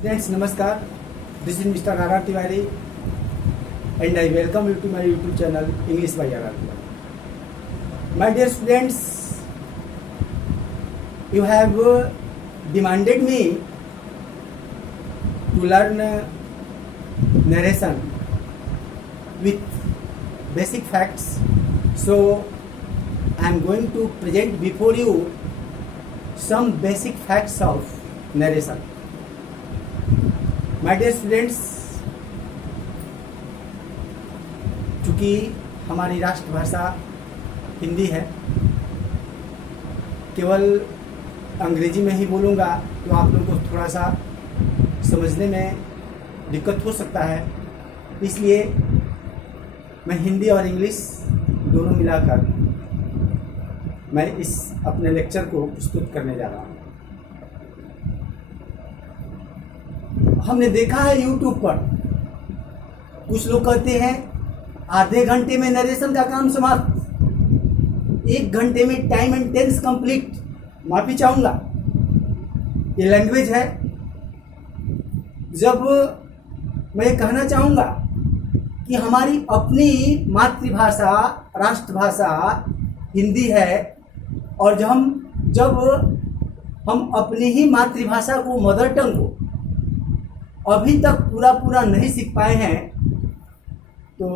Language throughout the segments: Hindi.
Students, Namaskar. This is Mr. R.R. Tiwari and I welcome you to my YouTube channel English by R.R. Tiwari. My dear students, you have demanded me to learn narration with basic facts. So I am going to present before you some basic facts of narration. My dear students, चूँकि हमारी राष्ट्रभाषा हिंदी है, केवल अंग्रेजी में ही बोलूँगा तो आप लोगों को थोड़ा सा समझने में दिक्कत हो सकता है। इसलिए मैं हिंदी और इंग्लिश दोनों मिलाकर मैं इस अपने लेक्चर को प्रस्तुत करने जा रहा हूँ। हमने देखा है YouTube पर कुछ लोग कहते हैं आधे घंटे में नरेशन का काम समाप्त, 1 घंटे में टाइम एंड टेंस कंप्लीट। माफी चाहूंगा, ये लैंग्वेज है। जब मैं ये कहना चाहूंगा कि हमारी अपनी मातृभाषा राष्ट्रभाषा हिंदी है और जब हम अपनी ही मातृभाषा को मदर टंग को अभी तक पूरा नहीं सीख पाए हैं तो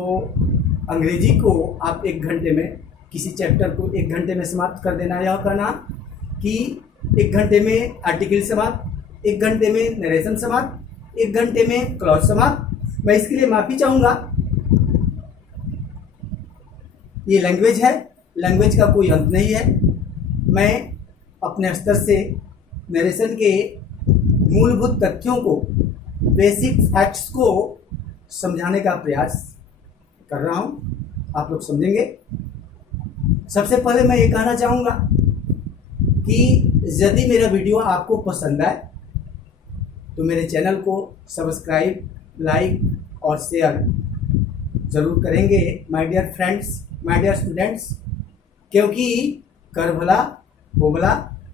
अंग्रेजी को आप 1 घंटे में, किसी चैप्टर को 1 घंटे में समाप्त कर देना, यह कहना कि 1 घंटे में आर्टिकल समाप्त, 1 घंटे में नरेशन समाप्त, 1 घंटे में क्लॉज समाप्त, मैं इसके लिए माफ़ी चाहूँगा। ये लैंग्वेज है, लैंग्वेज का कोई अंत नहीं है। मैं अपने स्तर से नरेशन के मूलभूत तथ्यों को, बेसिक फैक्ट्स को समझाने का प्रयास कर रहा हूं, आप लोग समझेंगे। सबसे पहले मैं ये कहना चाहूँगा कि यदि मेरा वीडियो आपको पसंद आए तो मेरे चैनल को सब्सक्राइब, लाइक और शेयर ज़रूर करेंगे my dear friends, my dear students, क्योंकि कर भला हो भला,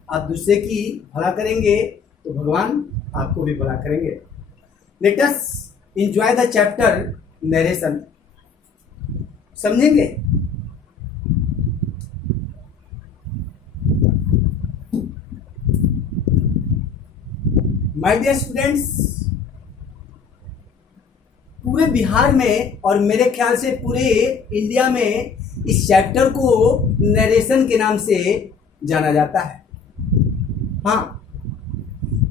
आप दूसरे की भला करेंगे तो भगवान आपको भी भला करेंगे। Let us enjoy the chapter narration. समझेंगे? My dear students, पूरे बिहार में और मेरे ख्याल से पूरे इंडिया में इस चैप्टर को नरेशन के नाम से जाना जाता है। हाँ,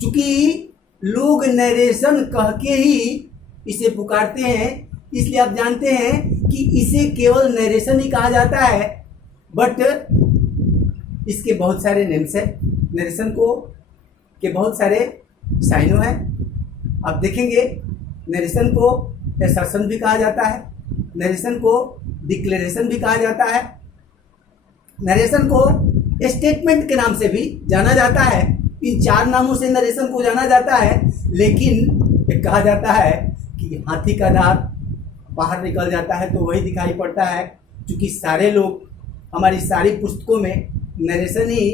चूंकि लोग नरेशन कह के ही इसे पुकारते हैं, इसलिए आप जानते हैं कि इसे केवल नरेशन ही कहा जाता है, बट इसके बहुत सारे नेम्स हैं। नरेशन को के बहुत सारे साइनों हैं। आप देखेंगे नरेशन को असर्शन भी कहा जाता है, नरेशन को डिक्लेरेशन भी कहा जाता है, नरेशन को स्टेटमेंट के नाम से भी जाना जाता है। इन 4 नामों से नरेशन को जाना जाता है। लेकिन एक कहा जाता है कि हाथी का दांत बाहर निकल जाता है तो वही दिखाई पड़ता है। क्योंकि सारे लोग, हमारी सारी पुस्तकों में नरेशन ही,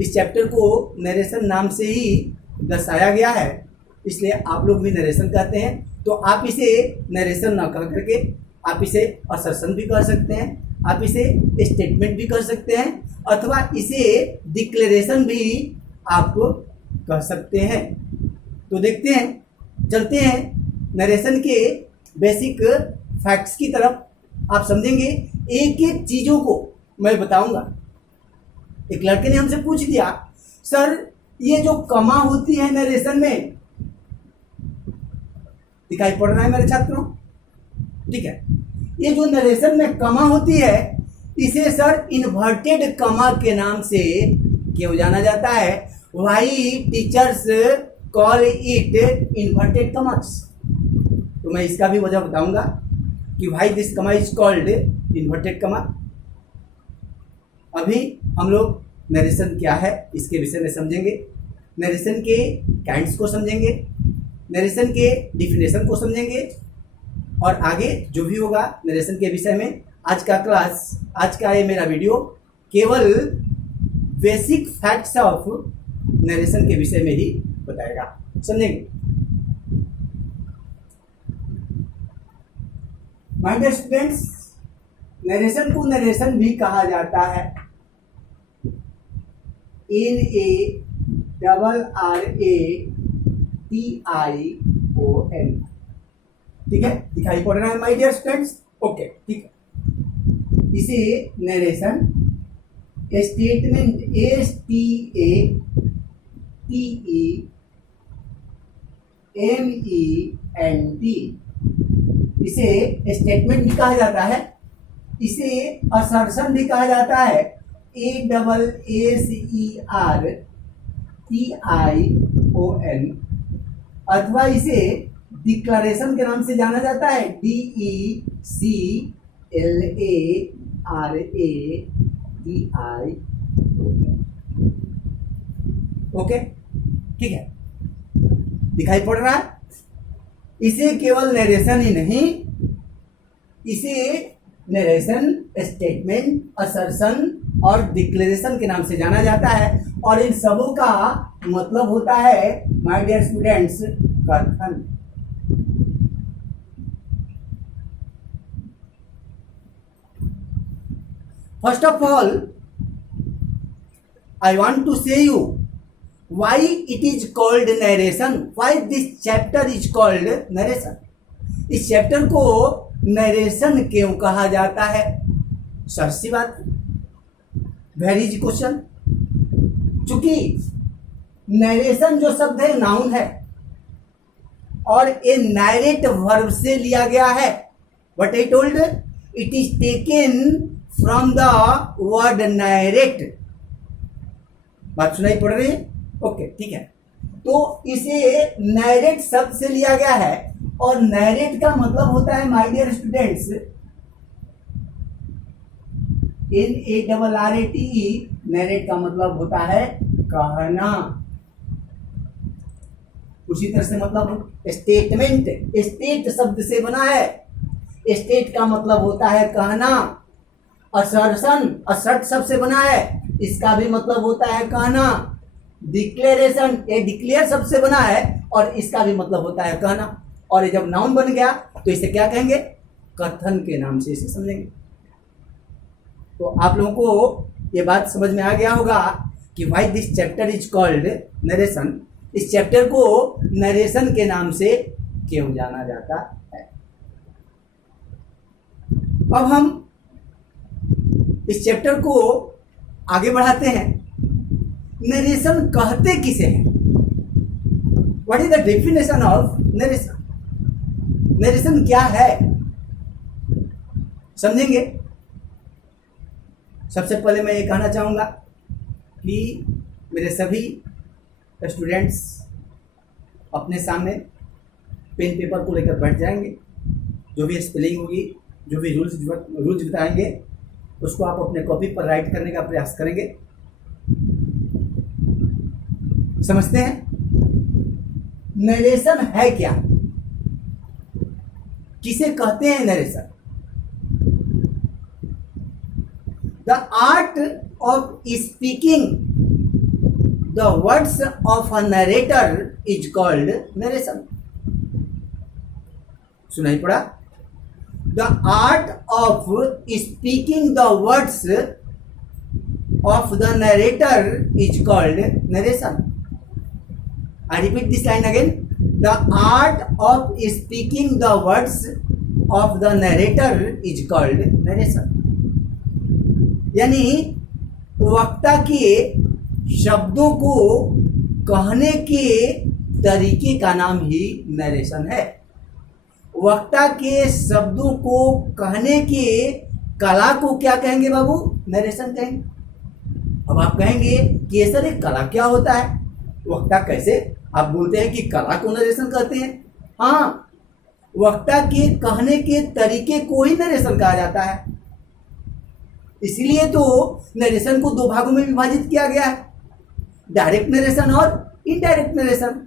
इस चैप्टर को नरेशन नाम से ही दर्शाया गया है, इसलिए आप लोग भी नरेशन कहते हैं। तो आप इसे नरेशन ना कह करके आप इसे असर्शन भी कर सकते हैं, आप इसे स्टेटमेंट भी कर सकते हैं, अथवा इसे डिक्लेरेशन भी आप कह सकते हैं। तो देखते हैं, चलते हैं नरेशन के बेसिक फैक्ट्स की तरफ। आप समझेंगे, एक एक चीज़ों को मैं बताऊंगा। एक लड़के ने हमसे पूछ दिया, सर ये जो कमा होती है नरेशन में, दिखाई पड़ रहा है मेरे छात्रों? ठीक है, ये जो नरेशन में कमा होती है इसे सर इन्वर्टेड कमा के नाम से क्यों जाना जाता है? Why teachers call it inverted commas? तो मैं इसका भी वजह बताऊंगा कि why this comma is called inverted comma। अभी हम लोग नरेशन क्या है इसके विषय में समझेंगे, नरेशन के काइंड्स को समझेंगे, नरेशन के डिफिनेशन को समझेंगे और आगे जो भी होगा नरेशन के विषय में। आज का क्लास, आज का ये मेरा वीडियो केवल बेसिक फैक्ट्स ऑफ नरेशन के विषय में ही बताएगा, समझेंगे। माय डियर स्टूडेंट्स, नरेशन को नरेशन भी कहा जाता है। NARRATION, ठीक है, दिखाई पड़ रहा है माय डियर स्टूडेंट्स? ओके, ठीक है। इसे नरेशन, स्टेटमेंट, STATEMENT, इसे स्टेटमेंट भी कहा जाता है, इसे असर्शन भी कहा जाता है, ASSERTION, अथवा इसे डिक्लेरेशन के नाम से जाना जाता है, DECLARATION। ओके, ठीक है, दिखाई पड़ रहा है? इसे केवल नरेशन ही नहीं, इसे नरेशन, स्टेटमेंट, असर्शन और डिक्लेरेशन के नाम से जाना जाता है, और इन सबों का मतलब होता है माय डियर स्टूडेंट्स कथन। First of all I want to say you why it is called narration, why this chapter is called narration। इस चैप्टर को नरेशन क्यों कहा जाता है? सर सी बात, वेरी इजी क्वेश्चन। चूंकि नरेशन जो शब्द है नाउन है और ये नैरेट वर्ब से लिया गया है। What I told, it is taken from the word narrate. बात सुनाई पड़ रही है? ओके, ठीक है। तो इसे नैरेट शब्द से लिया गया है, और नैरेट का मतलब होता है my dear students NARRATE, narrate का मतलब होता है कहना। उसी तरह से मतलब स्टेटमेंट, स्टेट शब्द से बना है, स्टेट का मतलब होता है कहना। असर्शन, असर्ट शब्द से बना है, इसका भी मतलब होता है कहना। डिक्लेरेशन, ये डिक्लेयर शब्द से बना है और इसका भी मतलब होता है कहना। और ये जब नाउन बन गया तो इसे क्या कहेंगे? कथन के नाम से इसे समझेंगे। तो आप लोगों को ये बात समझ में आ गया होगा कि why this chapter is called narration. इस चैप्टर को नरेशन के नाम से क्यों जाना जाता है। अब हम इस चैप्टर को आगे बढ़ाते हैं। नरेशन कहते किसे हैं? What is the definition of narration? Narration क्या है, समझेंगे। सबसे पहले मैं ये कहना चाहूंगा कि मेरे सभी स्टूडेंट्स अपने सामने पेन पेपर को लेकर बैठ जाएंगे। जो भी स्पेलिंग होगी, जो भी रूल्स बताएंगे, उसको आप अपने कॉपी पर राइट करने का प्रयास करेंगे। समझते हैं नरेशन है क्या, किसे कहते हैं narration? The art of speaking the words of a narrator is called narration. सुनाई पड़ा? The art of speaking the words of the narrator is called narration. I repeat this line again. The art of speaking the words of the narrator is called narration. यानी वक्ता के शब्दों को कहने के तरीके का नाम ही नरेशन है। वक्ता के शब्दों को कहने के कला को क्या कहेंगे बाबू? नरेशन कहेंगे। अब आप कहेंगे कि सर ये कला क्या होता है? वक्ता कैसे? आप बोलते हैं कि कला को नरेशन कहते हैं। हाँ, वक्ता के कहने के तरीके को ही नरेशन कहा जाता है। इसलिए तो नरेशन को दो भागों में विभाजित किया गया है, डायरेक्ट नरेशन और इनडायरेक्ट नरेशन।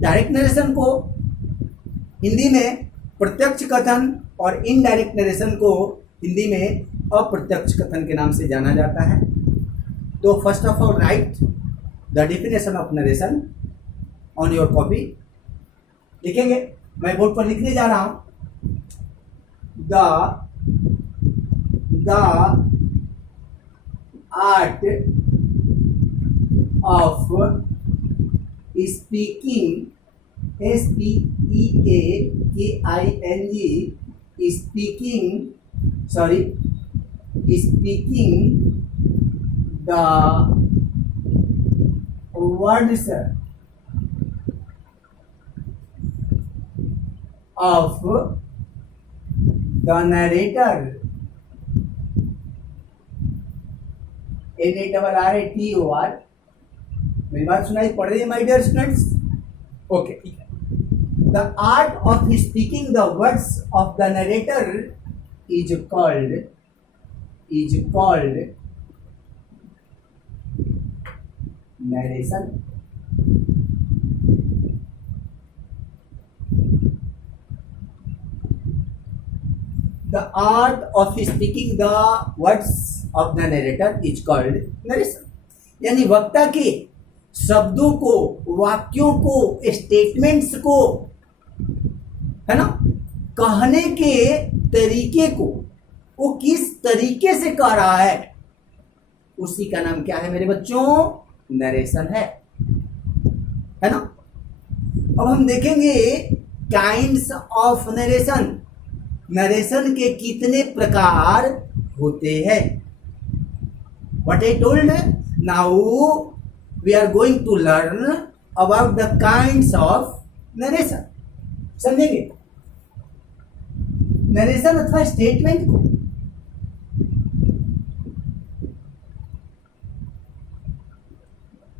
डायरेक्ट नरेशन को हिंदी में प्रत्यक्ष कथन और इनडायरेक्ट नरेशन को हिंदी में अप्रत्यक्ष कथन के नाम से जाना जाता है। तो first of all right the definition of narration on your copy. लिखेंगे, मैं बोर्ड पर लिखने जा रहा हूं। the art of speaking, speaking, speaking the words of the narrator, NARRATOR। मेरी बात सुनाई पड़ रही है माय डियर स्टूडेंट्स? ओके, ठीक है। The art of speaking the words of the narrator is called narration. The art of speaking the words of the narrator is called narration। यानी वक्ता के शब्दों को, वाक्यों को, स्टेटमेंट्स को, है ना, कहने के तरीके को, वो किस तरीके से कह रहा है, उसी का नाम क्या है मेरे बच्चों? नरेशन है ना। अब हम देखेंगे काइंड्स ऑफ नरेशन, नरेशन के कितने प्रकार होते हैं। What I told, now we are going to learn about the kinds of narration. समझेंगे नरेशन अथवा स्टेटमेंट को।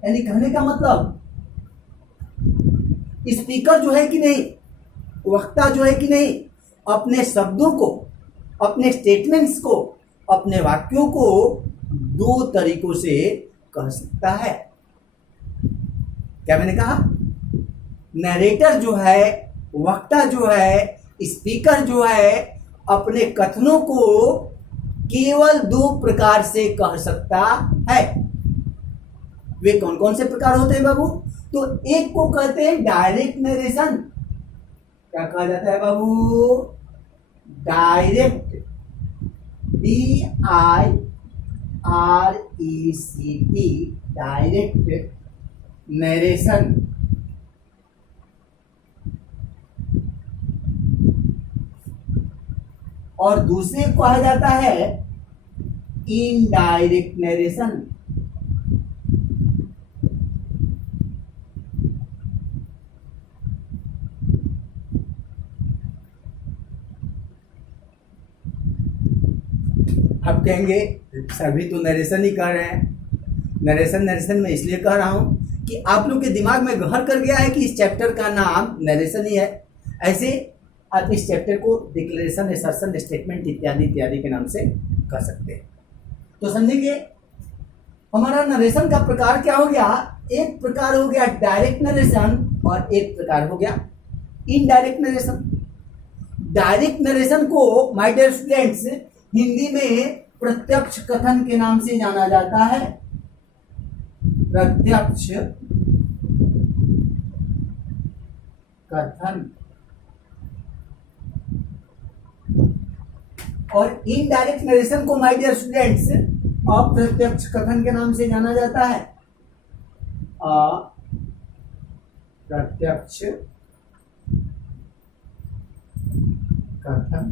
यानी कहने का मतलब स्पीकर जो है कि नहीं, वक्ता जो है कि नहीं, अपने शब्दों को, अपने स्टेटमेंट्स को, अपने वाक्यों को दो तरीकों से कह सकता है। क्या मैंने कहा? नरेटर जो है, वक्ता जो है, स्पीकर जो है, अपने कथनों को केवल दो प्रकार से कह सकता है। वे कौन कौन से प्रकार होते हैं बाबू? तो एक को कहते हैं डायरेक्ट नरेशन। क्या कहा जाता है बाबू? Direct, DIRECT, direct narration. और दूसरे को कहा जाता है इनडायरेक्ट नरेशन। अब कहेंगे सभी तो नरेशन ही कर रहे हैं। नरेशन में इसलिए कह रहा हूं कि आप लोग के दिमाग में घर कर गया है कि इस चैप्टर का नाम नरेशन ही है। ऐसे आप इस चैप्टर को डिक्लेरेशन, असर्शन, स्टेटमेंट इत्यादि इत्यादि के नाम से कह सकते हैं। तो समझेंगे हमारा नरेशन का प्रकार क्या हो गया? एक प्रकार हो गया डायरेक्ट नरेशन और एक प्रकार हो गया इनडायरेक्ट नरेशन। डायरेक्ट नरेशन को माय डियर स्टूडेंट्स हिंदी में प्रत्यक्ष कथन के नाम से जाना जाता है। प्रत्यक्ष कथन। और इनडायरेक्ट नरेशन को माय डियर स्टूडेंट्स अप्रत्यक्ष कथन के नाम से जाना जाता है। अप्रत्यक्ष कथन।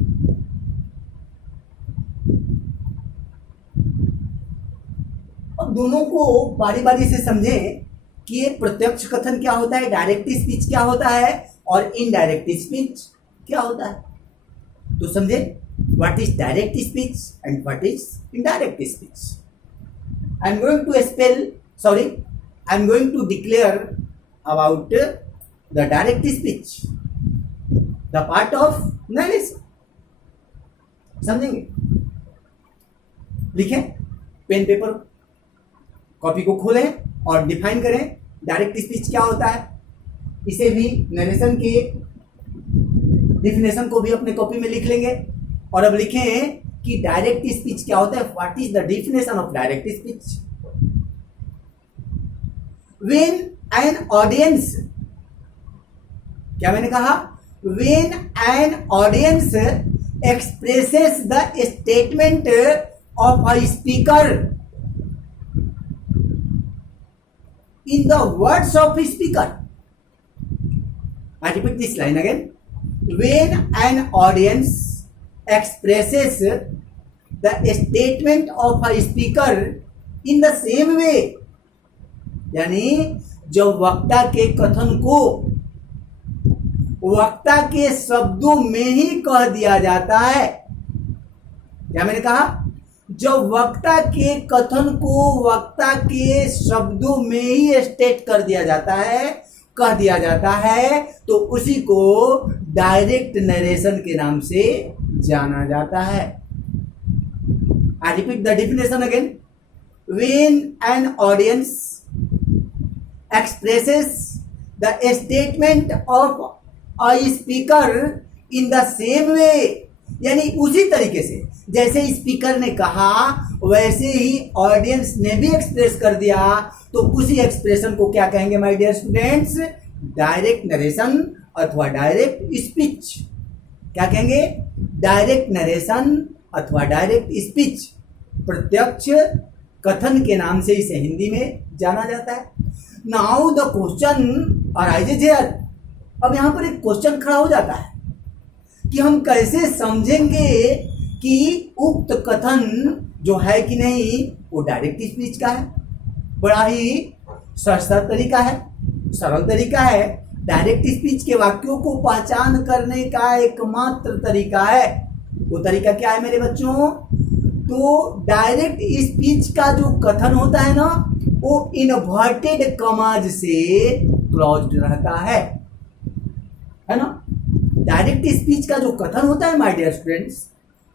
अब दोनों को बारी बारी से समझें कि ये प्रत्यक्ष कथन क्या होता है, डायरेक्ट स्पीच क्या होता है और इनडायरेक्ट स्पीच क्या होता है। तो समझे what is direct speech and what is indirect speech. I am going to declare about the direct speech, the part of narration. समझेंगे? लिखें, पेन पेपर कॉपी को खोलें और डिफाइन करें डायरेक्ट स्पीच क्या होता है। इसे भी नरेशन के डिफिनेशन को भी अपने कॉपी में लिख लेंगे। और अब लिखें कि डायरेक्ट स्पीच क्या होता है। What is the definition of direct speech? When an audience, क्या मैंने कहा? When an audience expresses the statement of a speaker in the words of a speaker. I repeat this line again. When an audience expresses the statement of a speaker in the same way, यानी जब वक्ता के कथन को वक्ता के शब्दों में ही कह दिया जाता है, क्या मैंने कहा, जब वक्ता के कथन को वक्ता के शब्दों में ही स्टेट कर दिया जाता है, कह दिया जाता है, तो उसी को डायरेक्ट नरेशन के नाम से जाना जाता है. I repeat the definition again. When an audience expresses the statement of a speaker in the same way, यानी उसी तरीके से जैसे स्पीकर ने कहा वैसे ही ऑडियंस ने भी एक्सप्रेस कर दिया, तो उसी एक्सप्रेशन को क्या कहेंगे my dear students, direct narration अथवा डायरेक्ट स्पीच. क्या कहेंगे, डायरेक्ट नरेशन अथवा डायरेक्ट स्पीच, प्रत्यक्ष कथन के नाम से इसे हिंदी में जाना जाता है. Now the question arises here. अब यहां पर एक क्वेश्चन खड़ा हो जाता है कि हम कैसे समझेंगे कि उक्त कथन जो है कि नहीं वो डायरेक्ट स्पीच का है. बड़ा ही सस्ता तरीका है, सरल तरीका है. डायरेक्ट स्पीच के वाक्यों को पहचान करने का एकमात्र तरीका है. वो तरीका क्या है मेरे बच्चों, तो डायरेक्ट स्पीच का जो कथन होता है ना वो इनवर्टेड कमाज से क्लोज्ड रहता है ना. डायरेक्ट स्पीच का जो कथन होता है माय डियर स्टूडेंट्स,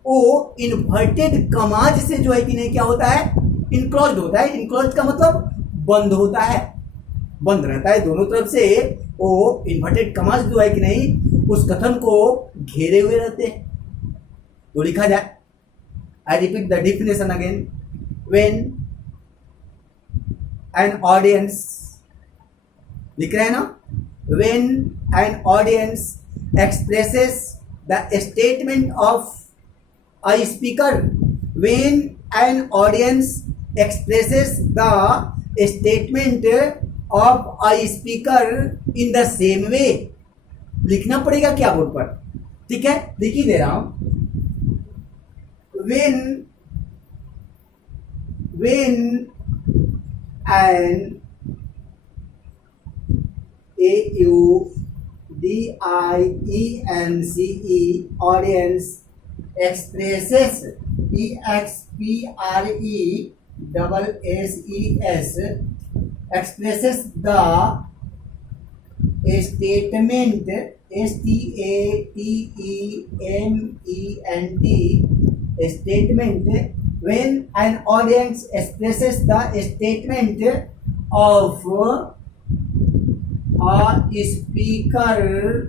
वो इनवर्टेड कमाज से जो है कि नहीं क्या होता है, इनक्लोज्ड होता है. इनक्लोज्ड का मतलब बंद होता है, बंद रहता है दोनों तरफ से. वो इन्वर्टेड कमाज जो है कि नहीं उस कथन को घेरे हुए रहते हैं. तो लिखा जाए, I repeat the definition again. When an audience, लिख रहे हैं ना, when an audience expresses the statement of a speaker, when an audience expresses the statement of a speaker in the same way. लिखना पड़ेगा क्या बोर्ड पर, ठीक है, लिख ही दे रहा हूं. when an audience audience expresses expresses the statement statement, when an audience expresses the statement of a speaker speaker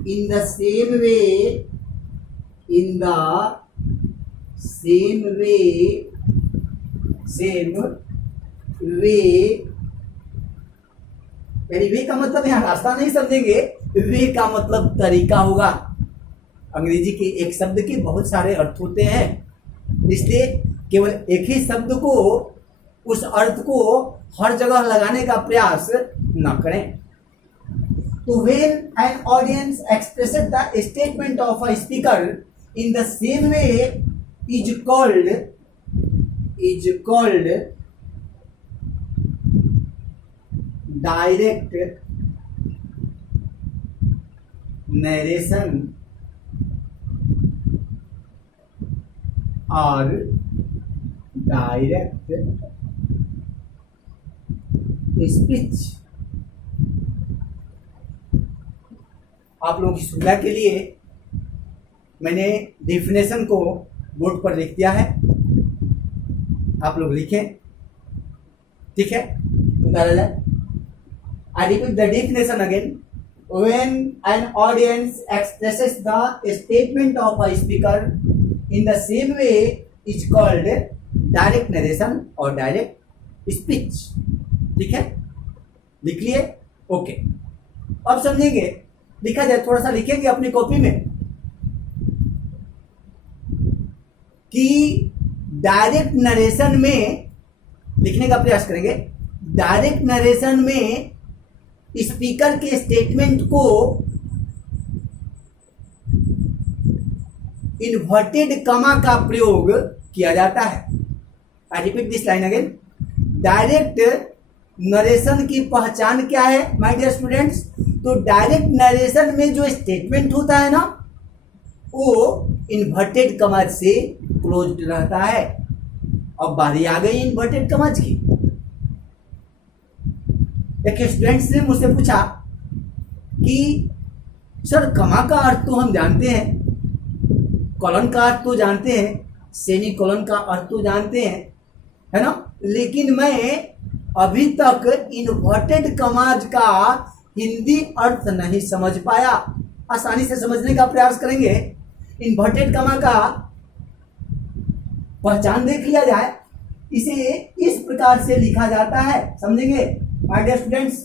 in the same way यानी वे का मतलब यहाँ रास्ता नहीं समझेंगे, वे का मतलब तरीका होगा. अंग्रेजी के एक शब्द के बहुत सारे अर्थ होते हैं, इसलिए केवल एक ही शब्द को उस अर्थ को हर जगह लगाने का प्रयास न करें. तो when an audience expresses the statement of a speaker in the same way is called direct narration or direct speech. आप लोगों की सुविधा के लिए मैंने डेफिनेशन को बोर्ड पर लिख दिया है, आप लोग लिखें, ठीक है, उतारा जाए. I repeat the definition again. When an audience expresses the statement of a speaker in the same way is called direct narration or direct speech. ठीक है, लिख लिए, ओके. अब समझेंगे, लिखा जाए, थोड़ा सा लिखेंगे अपनी कॉपी में कि डायरेक्ट नरेशन में लिखने का प्रयास करेंगे। डायरेक्ट नरेशन में स्पीकर के स्टेटमेंट को इन्वर्टेड कमा का प्रयोग किया जाता है। I repeat this line again. Direct narration की पहचान क्या है माय डियर स्टूडेंट्स? तो डायरेक्ट नरेशन में जो स्टेटमेंट होता है ना, वो इन्वर्टेड कमाज से क्लोज्ड रहता है। अब बारी आ गई इन्वर्टेड कमाज की। एक स्टूडेंट्स ने मुझसे पूछा कि सर कमा का अर्थ तो हम जानते हैं, कॉलन का अर्थ तो जानते हैं, सेमी कॉलन का अर्थ तो जानते हैं, है ना, लेकिन मैं अभी तक इन्वर्टेड कमाज का हिंदी अर्थ नहीं समझ पाया। आसानी से समझने का प्रयास करेंगे। इन्वर्टेड कमा का पहचान देख लिया जाए, इसे इस प्रकार से लिखा जाता है, समझेंगे माय डियर स्टूडेंट्स?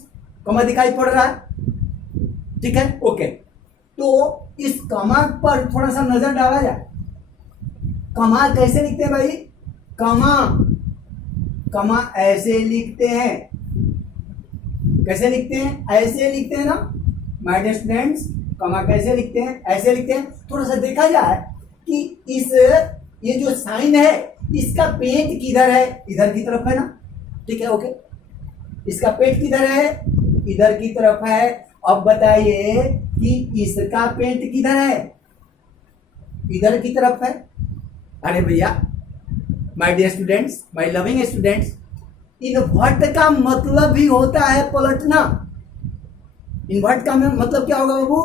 कमा दिखाई पड़ रहा है, ठीक है, ओके। तो इस कमा पर थोड़ा सा नजर डाला जाए। कमा कैसे लिखते हैं भाई? कमा ऐसे लिखते हैं। कैसे लिखते हैं? ऐसे लिखते हैं ना माय डियर स्टूडेंट्स। कमा कैसे लिखते हैं? ऐसे लिखते हैं। थोड़ा सा देखा जाए कि ये जो साइन है इसका पेट किधर है? इधर की तरफ है ना, ठीक है, ओके। इसका पेट किधर है? इधर की तरफ है। अब बताइए कि इसका पेट किधर है? इधर की तरफ है। अरे भैया my dear students, my loving students, invert का मतलब ही होता है पलटना। इन्वर्ट का मतलब क्या होगा बाबू?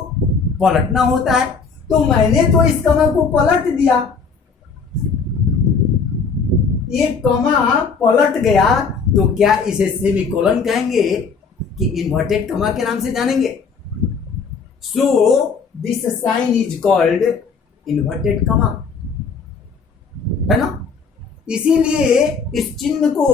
पलटना होता है। तो मैंने तो इस कमा को पलट दिया, ये कमा पलट गया, तो क्या इसे सेमीकोलन कहेंगे कि इन्वर्टेड कमा के नाम से जानेंगे? So this sign is called inverted comma, है ना। इसीलिए इस चिन्ह को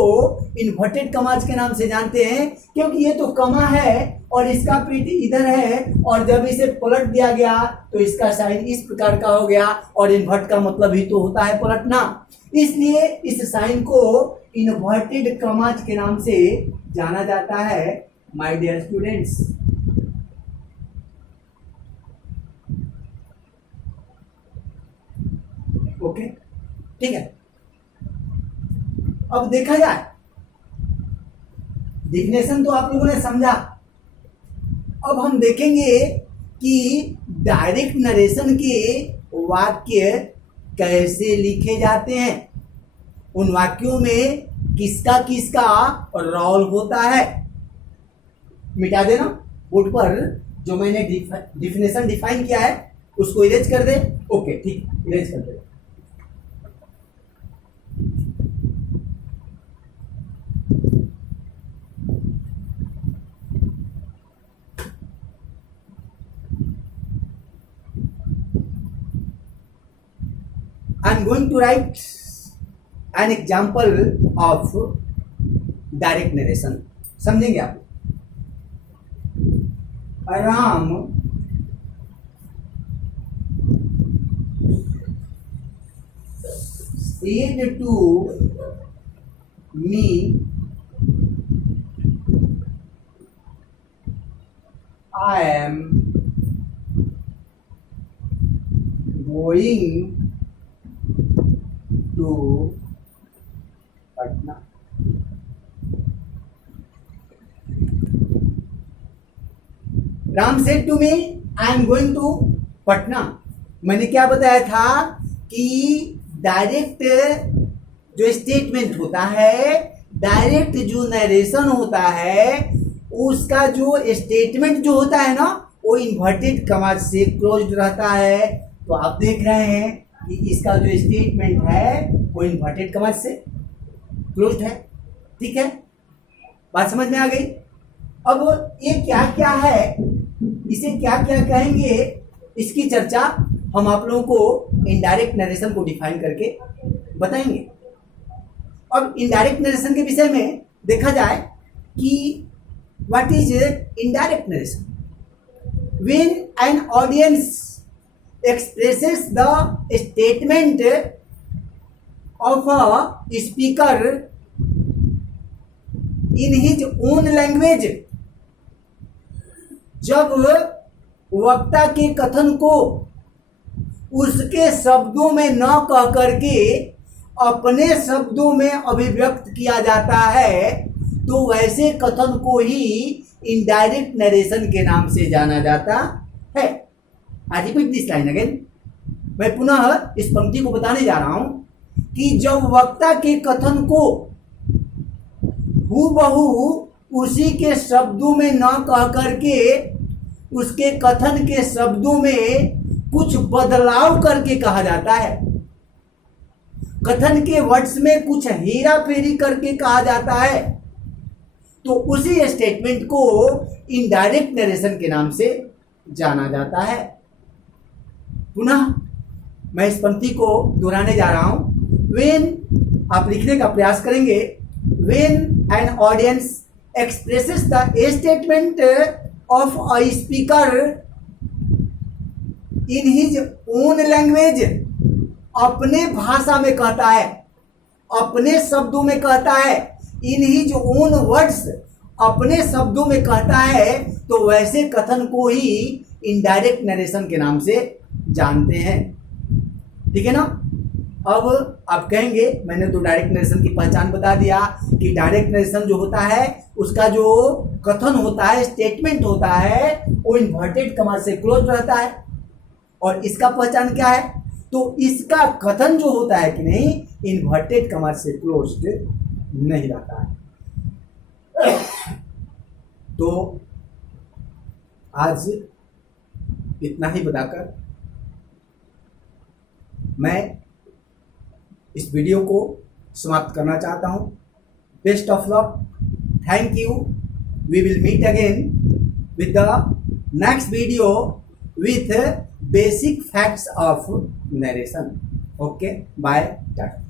इन्वर्टेड कमाज के नाम से जानते हैं, क्योंकि ये तो कमा है और इसका पेट इधर है, और जब इसे पलट दिया गया तो इसका साइन इस प्रकार का हो गया, और इन्वर्ट का मतलब ही तो होता है पलटना। इसलिए इस साइन को इन्वर्टेड कमाज के नाम से जाना जाता है माय डियर स्टूडेंट्स। ओके, ठीक है। अब देखा जाए, डिफिनेशन तो आप लोगों ने समझा। अब हम देखेंगे कि डायरेक्ट नरेशन के वाक्य कैसे लिखे जाते हैं, उन वाक्यों में किसका किसका रोल होता है। मिटा देना बोर्ड पर जो मैंने डिफिनेशन डिफाइन किया है उसको इरेज कर दे। ओके, ठीक, इरेज कर दे। I am going to write an example of direct narration. समझेंगे आप? Ram said to me, I am going to Patna. Ram said to me, I am going to Patna. मैंने क्या बताया था कि डायरेक्ट जो स्टेटमेंट होता है, डायरेक्ट जो नरेशन होता है, उसका जो स्टेटमेंट जो होता है ना, वो इन्वर्टेड कमाज से क्लोज्ड रहता है। तो आप देख रहे हैं कि इसका जो स्टेटमेंट है वो इन्वर्टेड कमाज से क्लोज्ड है, ठीक है, बात समझ में आ गई। अब ये क्या क्या है, इसे क्या क्या कहेंगे, इसकी चर्चा हम आप लोगों को इनडायरेक्ट नरेशन को डिफाइन करके बताएंगे। अब इनडायरेक्ट नरेशन के विषय में देखा जाए कि what is indirect narration. when an audience expresses the statement of a speaker in his own language, जब वक्ता के कथन को उसके शब्दों में न कह करके अपने शब्दों में अभिव्यक्त किया जाता है, तो वैसे कथन को ही इनडायरेक्ट नरेशन के नाम से जाना जाता है। I repeat this line again. मैं पुनः इस पंक्ति को बताने जा रहा हूं कि जब वक्ता के कथन को हूबहू उसी के शब्दों में न कह करके उसके कथन के शब्दों में कुछ बदलाव करके कहा जाता है, कथन के वर्ड्स में कुछ हेरा फेरी करके कहा जाता है, तो उसी स्टेटमेंट को इनडायरेक्ट नरेशन के नाम से जाना जाता है। पुनः मैं इस पंक्ति को दोहराने जा रहा हूं। वेन, आप लिखने का प्रयास करेंगे, when an audience expresses the statement of a speaker in his own language, अपने भाषा में कहता है, अपने शब्दों में कहता है, इन हिज ओन वर्ड्स, अपने शब्दों में कहता है, तो वैसे कथन को ही इनडायरेक्ट नरेशन के नाम से जानते हैं। ठीक है ना। अब आप कहेंगे मैंने तो डायरेक्ट नरेशन की पहचान बता दिया कि डायरेक्ट नरेशन जो होता है उसका जो कथन होता है, स्टेटमेंट होता है, वो इन्वर्टेड कमा से क्लोज रहता है। और इसका पहचान क्या है? तो इसका कथन जो होता है कि नहीं, इन्वर्टेड कमा से क्लोज्ड नहीं रहता है। तो आज इतना ही बताकर मैं इस वीडियो को समाप्त करना चाहता हूं। Best of luck, thank you. We will meet again with the next video with basic facts of narration. Okay, bye, tata.